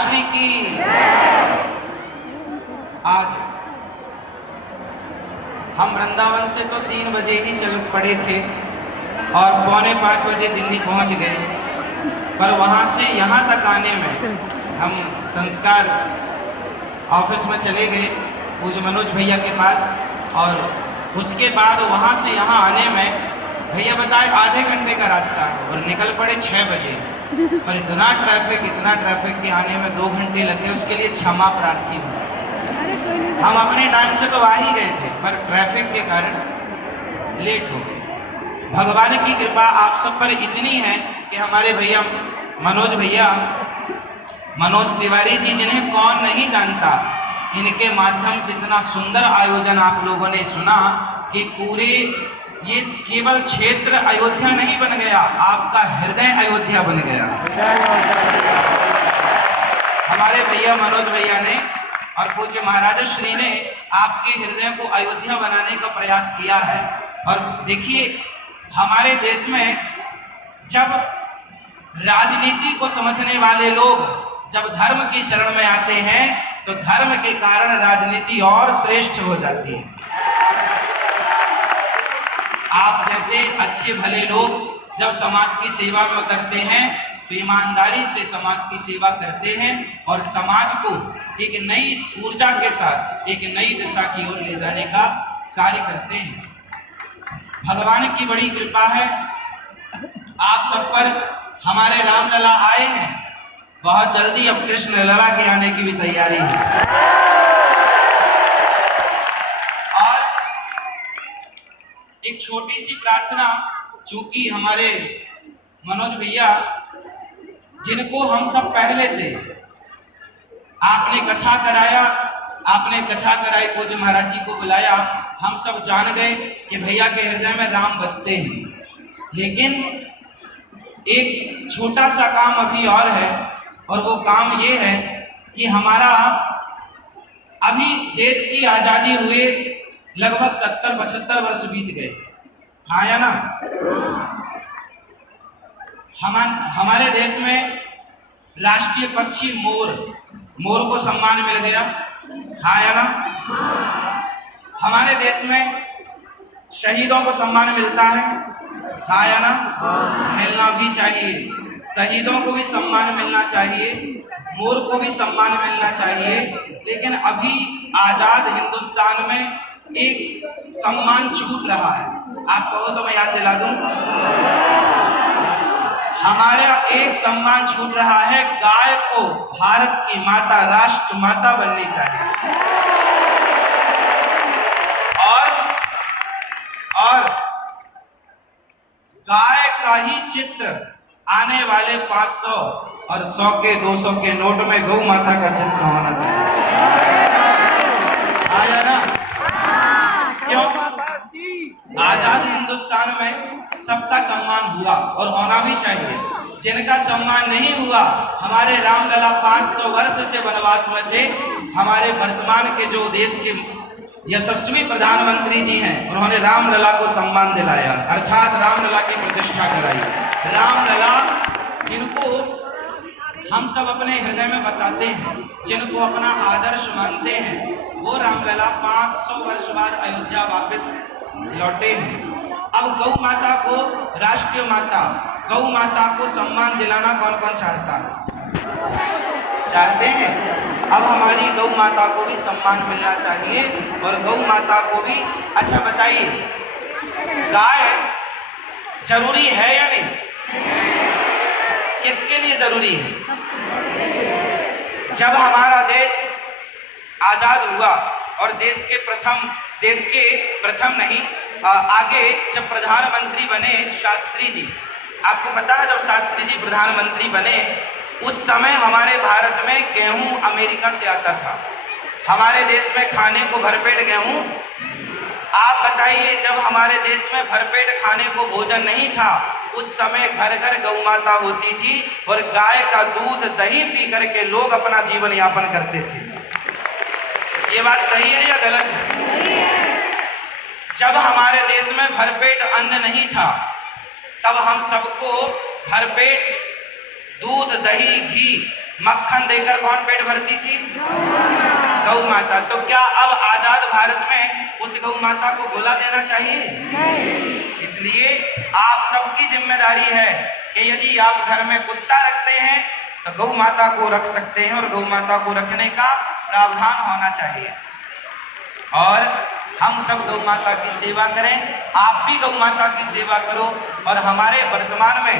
श्री की। आज हम वृंदावन से तो 3 बजे ही चल पड़े थे और 4:45 बजे दिल्ली पहुंच गए, पर वहां से यहाँ तक आने में हम संस्कार ऑफिस में चले गए पूज्य मनोज भैया के पास, और उसके बाद वहाँ से यहाँ आने में भैया बताए आधे घंटे का रास्ता, और निकल पड़े 6 बजे। पर इतना ट्रैफिक के आने में 2 घंटे लगे, उसके लिए क्षमा प्रार्थी हूँ। हम अपने टाइम से तो आ ही गए थे, पर ट्रैफिक के कारण लेट हो गए। भगवान की कृपा आप सब पर इतनी है कि हमारे भैया मनोज तिवारी जी, जिन्हें कौन नहीं जानता, इनके माध्यम से इतना सुंदर आयोजन आप लोगों ने सुना कि पूरे ये केवल क्षेत्र अयोध्या नहीं बन गया, आपका हृदय अयोध्या बन गया। हमारे भैया मनोज भैया ने और पूज्य महाराज श्री ने आपके हृदय को अयोध्या बनाने का प्रयास किया है। और देखिए, हमारे देश में जब राजनीति को समझने वाले लोग जब धर्म की शरण में आते हैं तो धर्म के कारण राजनीति और श्रेष्ठ हो जाती है। आप जैसे अच्छे भले लोग जब समाज की सेवा में उतरते हैं तो ईमानदारी से समाज की सेवा करते हैं और समाज को एक नई ऊर्जा के साथ एक नई दिशा की ओर ले जाने का कार्य करते हैं। भगवान की बड़ी कृपा है, आप सब पर हमारे रामलला आए हैं। बहुत जल्दी अब कृष्ण लला के आने की भी तैयारी है। और एक छोटी सी प्रार्थना, चूंकि हमारे मनोज भैया, जिनको हम सब पहले से आपने कथा कराई, पूज्य महाराज जी को बुलाया, हम सब जान गए कि भैया के हृदय में राम बसते हैं। लेकिन एक छोटा सा काम अभी और है, और वो काम ये है कि हमारा अभी देश की आजादी हुए लगभग 70-75 वर्ष बीत गए, हाँ या ना? हमारे देश में राष्ट्रीय पक्षी मोर को सम्मान मिल गया, हाँ या ना? हमारे देश में शहीदों को सम्मान मिलता है, हाँ या ना? मिलना भी चाहिए, शहीदों को भी सम्मान मिलना चाहिए, मोर को भी सम्मान मिलना चाहिए। लेकिन अभी आजाद हिंदुस्तान में एक सम्मान छूट रहा है। आप कहो तो मैं याद दिला दूं, हमारा एक सम्मान छूट रहा है, गाय को भारत की माता, राष्ट्र माता बननी चाहिए। और गाय का ही चित्र आने वाले 500 और 100 के 200 के नोट में गौ माता का चित्र होना चाहिए, आया ना? क्यों? आजाद हिंदुस्तान में सबका सम्मान हुआ और होना भी चाहिए। जिनका सम्मान नहीं हुआ, हमारे रामलला 500 वर्ष से वनवास में थे, हमारे वर्तमान के जो देश के यशस्वी प्रधानमंत्री जी हैं, उन्होंने रामलला को सम्मान दिलाया, अर्थात रामलला की प्रतिष्ठा कराई। रामलला जिनको हम सब अपने हृदय में बसाते हैं, जिनको अपना आदर्श मानते हैं, वो रामलला 500 वर्ष बाद अयोध्या वापस लौटे हैं। अब गौ माता को राष्ट्रीय माता, गौ माता को सम्मान दिलाना कौन कौन चाहता है? चाहते हैं। अब हमारी गौ माता को भी सम्मान मिलना चाहिए और गौ माता को भी। अच्छा बताइए, गाय जरूरी है या नहीं? किसके लिए जरूरी है? जब हमारा देश आजाद हुआ और देश के प्रथम नहीं, आगे जब प्रधानमंत्री बने शास्त्री जी, आपको पता है जब शास्त्री जी प्रधानमंत्री बने उस समय हमारे भारत में गेहूं अमेरिका से आता था, हमारे देश में खाने को भरपेट गेहूं। आप बताइए, जब हमारे देश में भरपेट खाने को भोजन नहीं था, उस समय घर घर गौ माता होती थी और गाय का दूध दही पी करके लोग अपना जीवन यापन करते थे। ये बात सही है या गलत है? जब हमारे देश में भरपेट अन्न नहीं था, तब हम सबको भरपेट दूध दही घी मक्खन देकर कौन पेट भरती थी? गौ माता। तो क्या अब आजाद भारत में उस गौ माता को भुला देना चाहिए? नहीं। इसलिए आप सबकी जिम्मेदारी है कि यदि आप घर में कुत्ता रखते हैं तो गौ माता को रख सकते हैं और गौ माता को रखने का प्रावधान होना चाहिए। और हम सब गौ माता की सेवा करें, आप भी गौ माता की सेवा करो। और हमारे वर्तमान में